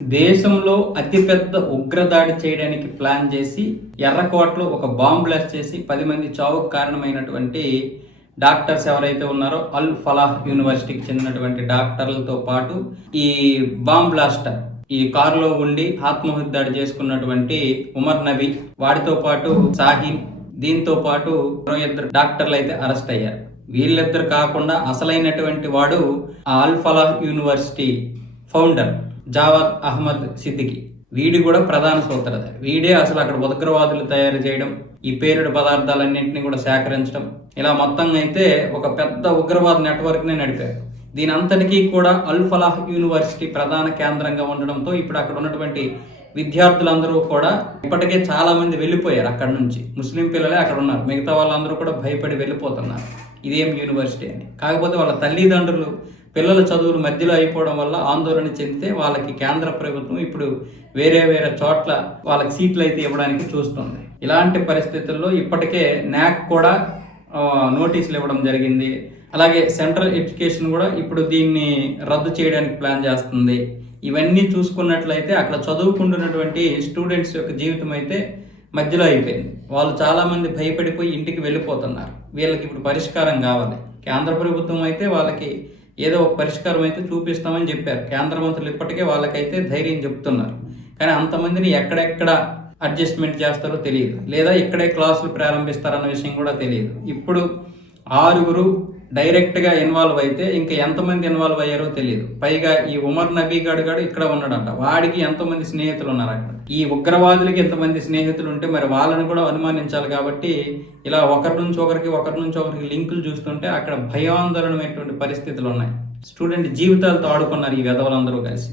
దేశంలో అతిపెద్ద ఉగ్రదాడి చేయడానికి ప్లాన్ చేసి ఎర్రకోటలో ఒక బాంబ్ బ్లాస్ట్ చేసి 10 మంది చావుకు కారణమైనటువంటి డాక్టర్స్ ఎవరైతే ఉన్నారో అల్ ఫలాహ్ యూనివర్సిటీకి చెందినటువంటి డాక్టర్లతో పాటు ఈ బాంబ్ బ్లాస్టర్ ఈ కారులో ఉండి ఆత్మహత్య దాడి చేసుకున్నటువంటి ఉమర్ నబీ వాడితో పాటు సాహిన్ దీంతో పాటు ఇద్దరు డాక్టర్లు అయితే అరెస్ట్ అయ్యారు. వీళ్ళిద్దరు కాకుండా అసలైనటువంటి వాడు ఆ అల్ ఫలాహ్ యూనివర్సిటీ ఫౌండర్ జావద్ అహ్మద్ సిద్దికి. వీడి కూడా ప్రధాన సూత్రధారి. వీడే అసలు అక్కడ ఉగ్రవాదులు తయారు చేయడం, ఈ పేరుడు పదార్థాలన్నింటినీ కూడా సేకరించడం, ఇలా మొత్తంగా అయితే ఒక పెద్ద ఉగ్రవాద నెట్వర్క్నే నడిపారు. దీని అంతటికీ కూడా అల్ ఫలాహ్ యూనివర్సిటీ ప్రధాన కేంద్రంగా ఉండడంతో ఇప్పుడు అక్కడ ఉన్నటువంటి విద్యార్థులందరూ కూడా ఇప్పటికే చాలా మంది వెళ్ళిపోయారు అక్కడ నుంచి. ముస్లిం పిల్లలే అక్కడ ఉన్నారు, మిగతా వాళ్ళందరూ కూడా భయపడి వెళ్ళిపోతున్నారు ఇదేం యూనివర్సిటీ అని. కాకపోతే వాళ్ళ తల్లిదండ్రులు పిల్లల చదువులు మధ్యలో అయిపోవడం వల్ల ఆందోళన చెందితే వాళ్ళకి కేంద్ర ప్రభుత్వం ఇప్పుడు వేరే చోట్ల వాళ్ళకి సీట్లు అయితే ఇవ్వడానికి చూస్తుంది. ఇలాంటి పరిస్థితుల్లో ఇప్పటికే నాక్ కూడా నోటీసులు ఇవ్వడం జరిగింది. అలాగే సెంట్రల్ ఎడ్యుకేషన్ కూడా ఇప్పుడు దీన్ని రద్దు చేయడానికి ప్లాన్ చేస్తుంది. ఇవన్నీ చూసుకున్నట్లయితే అక్కడ చదువుకుంటున్నటువంటి స్టూడెంట్స్ యొక్క జీవితం అయితే మధ్యలో అయిపోయింది. వాళ్ళు చాలామంది భయపడిపోయి ఇంటికి వెళ్ళిపోతున్నారు. వీళ్ళకి ఇప్పుడు పరిష్కారం కావాలి. కేంద్ర ప్రభుత్వం అయితే వాళ్ళకి ఏదో ఒక పరిష్కారం అయితే చూపిస్తామని చెప్పారు. కేంద్ర మంత్రులు ఇప్పటికే వాళ్ళకైతే ధైర్యం చెప్తున్నారు. కానీ అంతమందిని ఎక్కడెక్కడ అడ్జస్ట్మెంట్ చేస్తారో తెలియదు, లేదా ఇక్కడే క్లాసులు ప్రారంభిస్తారన్న విషయం కూడా తెలియదు. ఇప్పుడు 6 డైరెక్ట్గా ఇన్వాల్వ్ అయితే ఇంకా ఎంతమంది ఇన్వాల్వ్ అయ్యారో తెలియదు. పైగా ఈ ఉమర్ నబీ గాడు ఇక్కడ ఉన్నాడంట. వాడికి ఎంతమంది స్నేహితులు ఉన్నారు అక్కడ. ఈ ఉగ్రవాదులకి ఎంతమంది స్నేహితులు ఉంటే మరి వాళ్ళని కూడా అనుమానించాలి. కాబట్టి ఇలా ఒకరి నుంచి ఒకరికి లింకులు చూస్తుంటే అక్కడ భయాందోళనమైనటువంటి పరిస్థితులు ఉన్నాయి. స్టూడెంట్ జీవితాలతో ఆడుకున్నారు ఈ వెధవలందరూ కలిసి.